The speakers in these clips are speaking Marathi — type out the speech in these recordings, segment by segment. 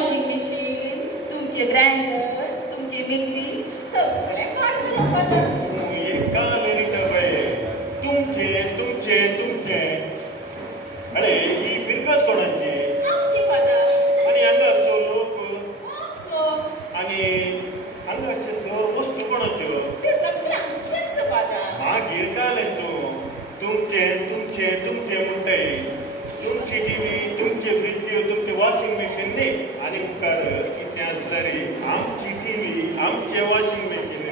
वॉशिंग मशीन, तुमचे ग्राइंडर, तुमचे मिक्सी सगळे काढलं फादर. एका तुमचे तुमचे तुमचे अरे ही बिरकत कोणाची? आमची फादर. आणि हांगाचो लोक सो आणि हांगाचे वस्तू कोणाच्यो? ते सगळे आमचेच फादर. मागीर काले तुमचे तुमचे तुमचे म्हणटाय. तुमची टीव्ही, तुमचे फ्रीज, तुमचे वॉशिंग मशीन न्ही. आणि मुखार कितें आसता रे, आमची टीव्ही, आमचे वॉशिंग मशीन,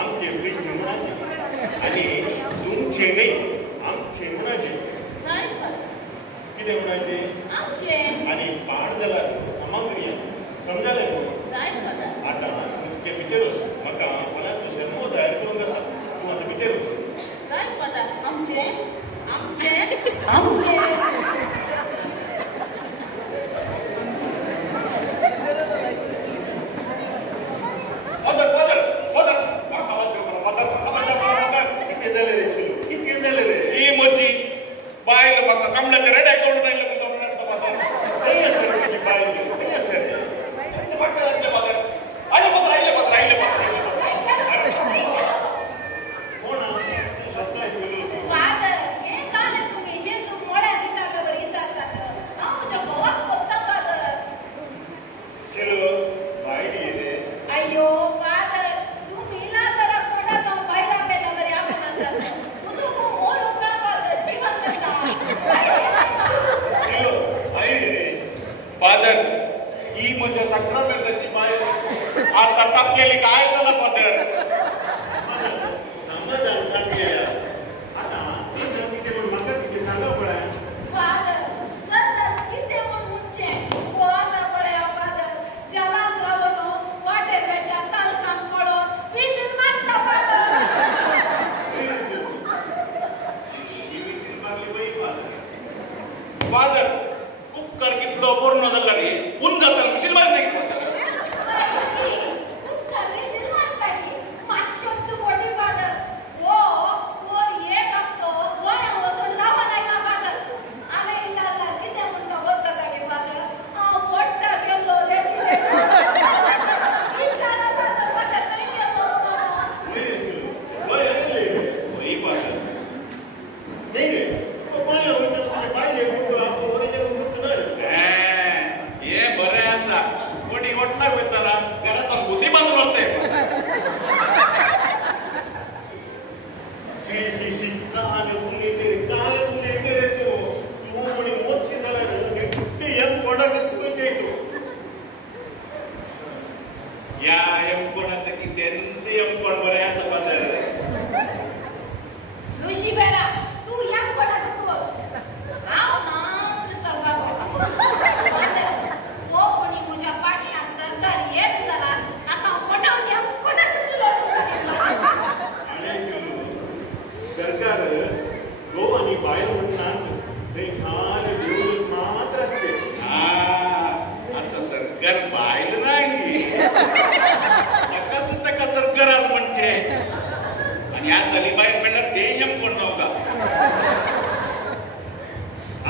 आमचे फ्रीज म्हणाचे. आणि तुमचे न्ही, आमचे म्हणाचे. जाय फादर. कितें म्हणाचे? आमचे. आणि पाड जाल्यार सामग्री समजालें न्हू? जाय फादर. आतां ते भितर वच. म्हाका कोणाचो शर्मो तयार करूंक आसा. तूं आतां भितर वच. जाय फादर. आमचे आमचे आमचे. बायल म्हाका कमलाचे रेड्या करून जायले आयले सर तुजी बायल आयले सर आयले फादर आयले फादर आयले फादर कोण शब्द आयकलो फादर हे काल तुम्ही जेसू मोड्या दिसाक बरी सारतात. हांव म्हज्या घोवाक सोदता फादर. चलो बायल येले. अय्यो फादर तुम्ही लाजराक फोडाक हांव भायर आपयता बरी आपण आसात. म्हजो घोव मोरूंक ना फादर, जिवंत आसा. चलो बायल येले. फादर ही म्हज्या संक्रमेताची बायल आता तापलेली काय जाला फादर. समाधान काढूया. आता कितें म्हण म्हाका कितें सांगा पळय. फादर जर कितें म्हूण म्हणचें हो आसा पळय हांव फादर. जलांत रावून वाटेरच्या तालकान पडोन वीज मारता फादर. फादर कुकर कितलो पूर्ण जाला रे. उन जाता मिशीन मारता की फादर. या एमकोणाचं की त्यांचे एमकोण बरे असं फादर. लुशिफेरा तू या कोणाक तू बसू. हांव मात्र सरकार फादर हो कोणी म्हज्या पाटल्याक सरकार येत जाल्यार ताका कोणाक या कोणाक तुलो सरकार गोव आणि बायल म्हणनात ते खान देऊन मात्र असते. आता सरकार बायल नाही का सरकार आज म्हणजे. आणि या साली बाहेर म्हणणार ते यम कोण नव्हता.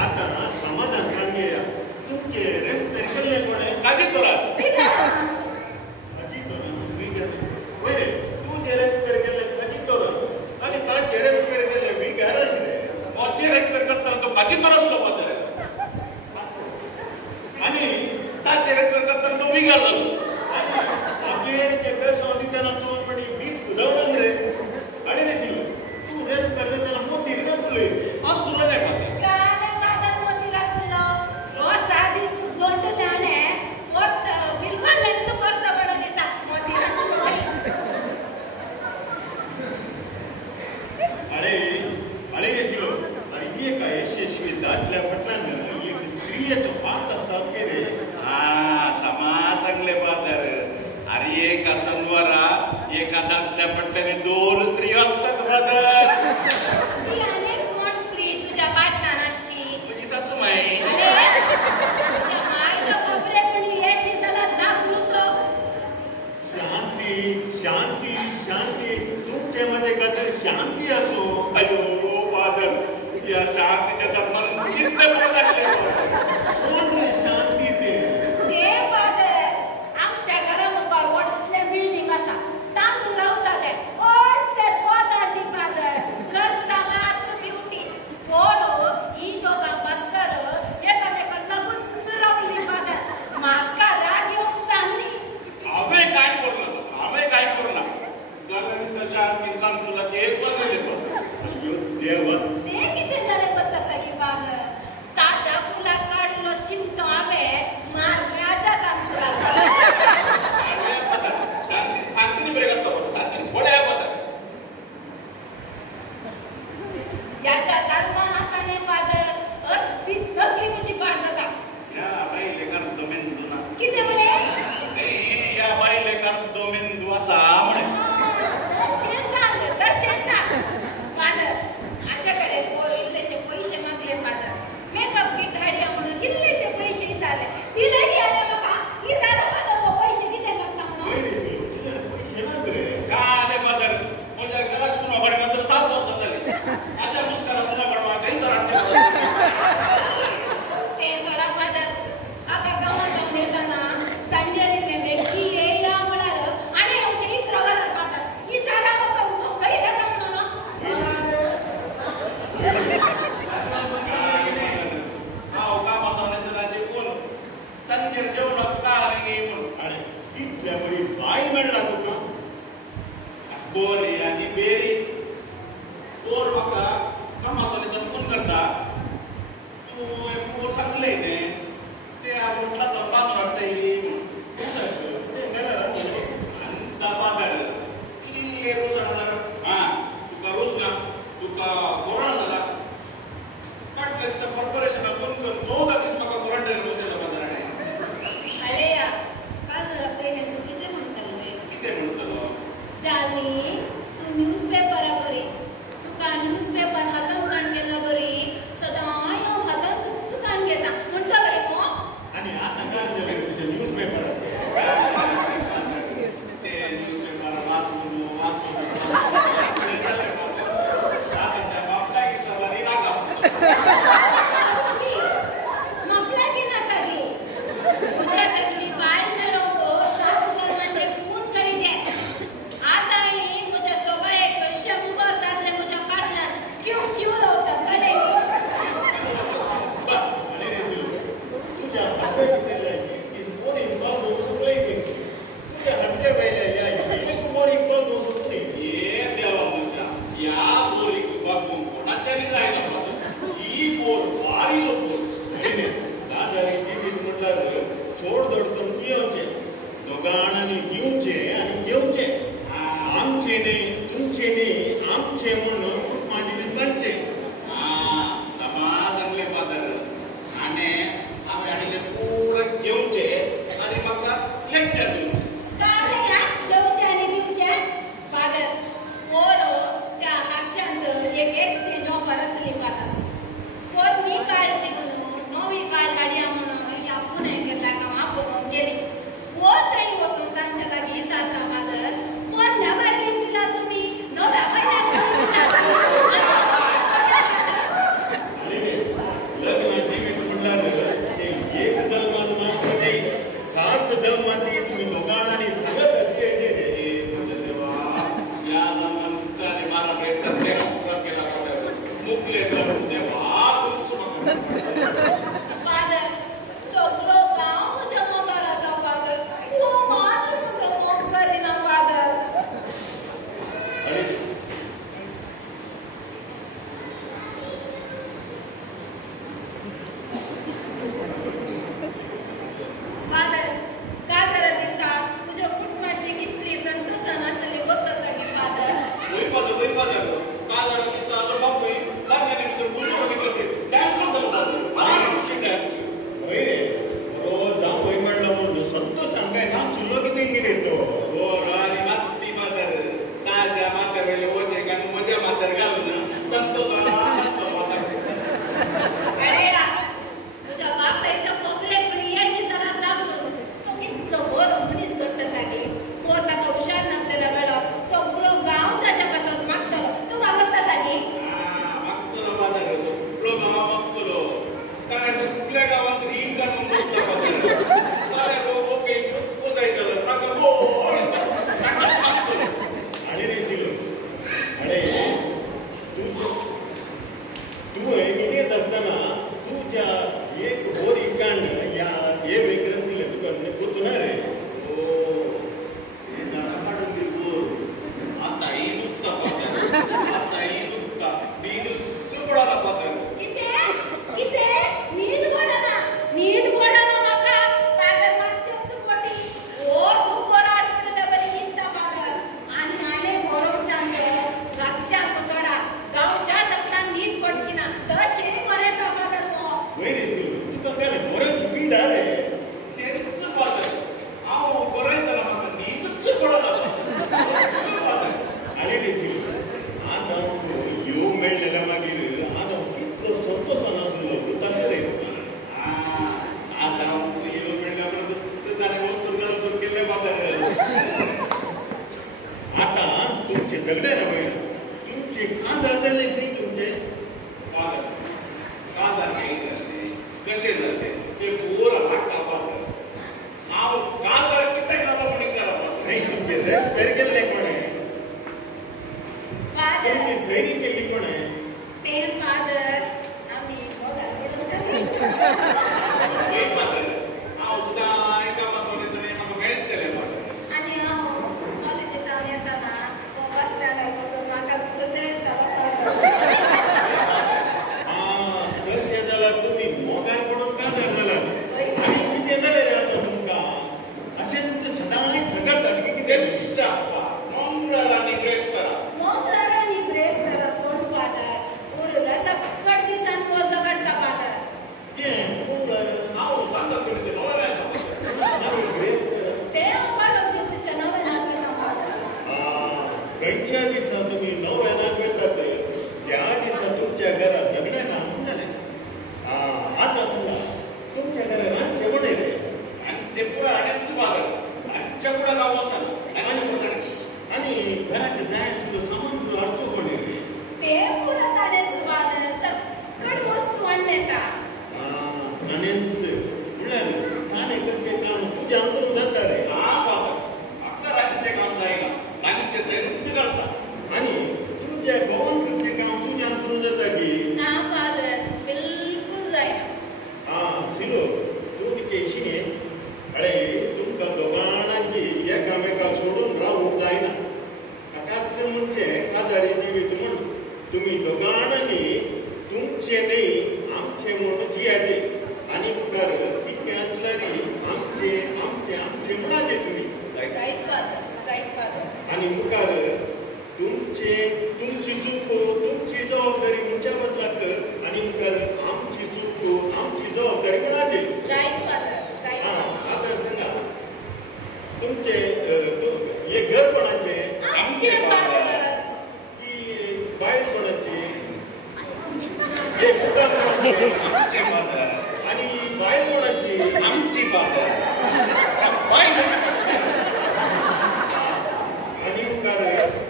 आता समाधान काढूया. तुमचे रेस्पेर केले कोणे? काजी तोरा काजी तोरा वय रे. तू जे रेस्पेर केले काजी तोरा आणि ताचे रेस्पेर केले मी गॅरेज रे. मोठे रेस्पेर करता तो काजी तोरा असलो फादर. आणि ताचे रेस्पेर करता तो बिगार झालो. आणि आगे ते पैसा दिताना तू म्हणे 20 बुधवून रे. आणि रे तू रेस्पेर देताना मोठी रे तुले आज तुला नाही फादर. काले फादर मोती रसलो रो सादी सुब्लोंट दाणे मोत बिलवन लेंत करता बडो दिसा मोती रसलो. अरे रे शिलो. आणि ये काय यशस्वी दादल्या पटलान एक स्त्रियेचो पात असतात की रे. समाज सांगले फादर. अरे एका सणवारा एका दादल्या पट्ट्याने 2 स्त्री असतात फादर. ती अनेक कोण स्त्री तुझ्या पाटलान आसची. तुझी सासूमाई. तुझ्या मायच्या कोपऱ्यातून येशी जाल्यार जागृत. शांती शांती शांती. तुमच्यामध्ये काहीतरी शांती असो. अयो फादर या शांतीच्या धर्माला किती प्रकार कोण रे शांती ते? फादर मकळा की नाका गे तुझ्या तसली बाय मेळवतो 7 जन्माचे खून करीजे आता ही तुझ्या सोबत 100 दादले तुझ्या पाटल्यात क्यू क्यू रावतात कडे तुझ्या हाताची is more involved also playing. तुझ्या हट्टे बैल्या या इथे more involved also playing. ये देवा मुझ्या या बोरी बघून कोणाच्याही जायला पाहिजे ही बोर भारी होतो नाही दादारी टीव्हीत म्हटलं सोड दडतून जेवचे दोघांनी दिवचे आणि जेवचे आमचे नाही तुमचे नाही आमचे म्हणून माझे बिलचे समाज चांगले फादर आणि आम्ही आणि पूर्ण घेऊचे आणि मग लेक्चर देऊ काय या देवचे आणि दिवचे फादर पोरो त्या हर्षांत एक एक्सचेंज ऑफर असली फादर पोर मी काय ती म्हणून नवी काय गाडी म्हणून या पुणे गेला का मागून गेली वो तई वसून त्यांच्या लागी सारता फादर कोण नवा लिंक दिला तुम्ही नव्या लग्न जीवित म्हणणार ते एक जन्मात मात्र नाही 7 जन्माती तुम्ही दोघांनी सगळं म्हणजे देवा या जन्मात सुद्धा आणि मारा प्रयत्न ते सुद्धा केला मुकले करून देवा फादर सगळं गाव तुझ्या मोगार असा फादर तू मात्र कसं मोग करीना फादर फादर का जरा दिसा तुझ्या कुटुंबाची किती संतोषण असली होत सगळी फादर वही फादर का जरा किस्सा तर बाप लागले तर बोलू वगैरे डान्स करतो फादर खुशी डान्स रे रोज जाऊ होई म्हणलं म्हणून संतोष सांगाय ना चुलो किती गिरे तो हो राणी माती फादर ताज्या मातर वेळे होते का मजा मातर घालून संतोष अरे या तुझ्या बापाच्या पगले पण याशी जरा जागलो तो कितलं बोर मनीस करता सागे पोर ताका हुशार नसलेल्या वेळा सगळं गाव त्याच्यापासून मागतलो तू मागता सागे मागतो फादर सगळं गाव मागतो कारण असं कुठल्या गावात रीड करून बसला फादर अरे ओके तो जायचं ताका बोल ताका मागतो आणि रे सिलो अरे तू हे किती असताना तुझ्या एक बोर इकांड या हे वेगळं चिले तुका गुर्तू ना रे ओ हे दारा काढून दे बोल आता ही दुखता फादर आता ही दुखता नींद सुपडाला फादर किते नींद पडना माका फादर मागच्या सुपटी ओ तू कोराड पडले बरी इंता फादर आणि आले गोरवचांत गावच्या सोडा गावच्या सप्तान नींद पडची ना तशे मरेता फादर तो वैरे सिलो तुका काय बोराची पीड आले तेच फादर आओ बरायला माका नींदच पडला फादर आणि रे सिलो आता येऊ मेळलेल्या मागीर आता कितलो संतोषान असलो गुताच रे आता येऊ मिळण्यापर्यंत त्याने वस्तू घालून केले फादर आता तुमचे झगडे रवय तुमचे का झाले नाही तुमचे फादर का झाले कसे झाले ते बोर लागता फादर नाव का तर किती गावा पण करा नाही तुमचे रेस फेर गेले कोण आहे फादर तुमची सैरी केली कोण आहे ते फादर आम्ही गोगार पडून वही फादर आओ सुद्धा एका मातोने तने हम गणित केले फादर आणि कॉलेज येताना येताना बस स्टँडवर बसून माका कसे झाला तुम्ही मोगार पडून का जर झाला आणि किती झाले रे आता तुमका असेच सदाय झगडतात की किती देशापा मंगळाला निग्रेश करा मोगलारानी ब्रेस तरा सोड फादर उरला सकट दिसान को झगडता फादर ये मोगार आओ सांगा तुम्ही ते नवरा येतो आणि ग्रेस तर ते बाळाचे चनावे लागला फादर खंयच्या दिसा तुम्ही नव्यानं येतात त्या दिसा तुमच्या घरात झगडे ना म्हणून झाले आता सांगा तुमच्या घरात रांचे कोण आहे रे आणि ते पुढे आण्याच फादर आमच्या पुढे गाव असाल आणि घरात जायचं सामान तुला अडचो कोण आहे रे ते पुरा ताण्याचं फादर सकट ते तुका म्हणून आमचे फादर आणि बायल कोणाची आमची फादर बाय आणि मुखार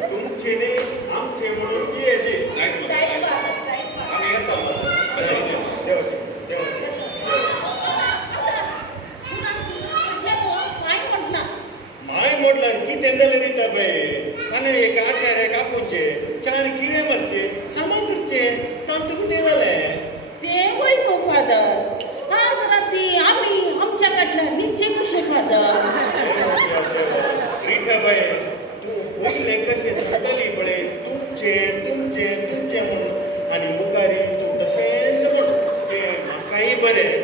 तुमचे ने आमचे म्हणून की येते जायचं जाईल बाबा, जाईल बाबा. आम्ही येतो देवाचे देवाचे माय म्हटल्यार कितें जालें दिता बाय आनी एक आचार्य कापूचे चार किडे मारचे सामान करचे तांतूं कितें जालें ते वय गो फादर आज राती आमी आमच्या कडल्यान न्हिदचे कशे फादर रिठा बाय तूं पयलें कशें सांगताली पळय तुमचे तुमचे तुमचे म्हणून आनी मुखारी तूं तशेंच म्हण तें म्हाकाय बरें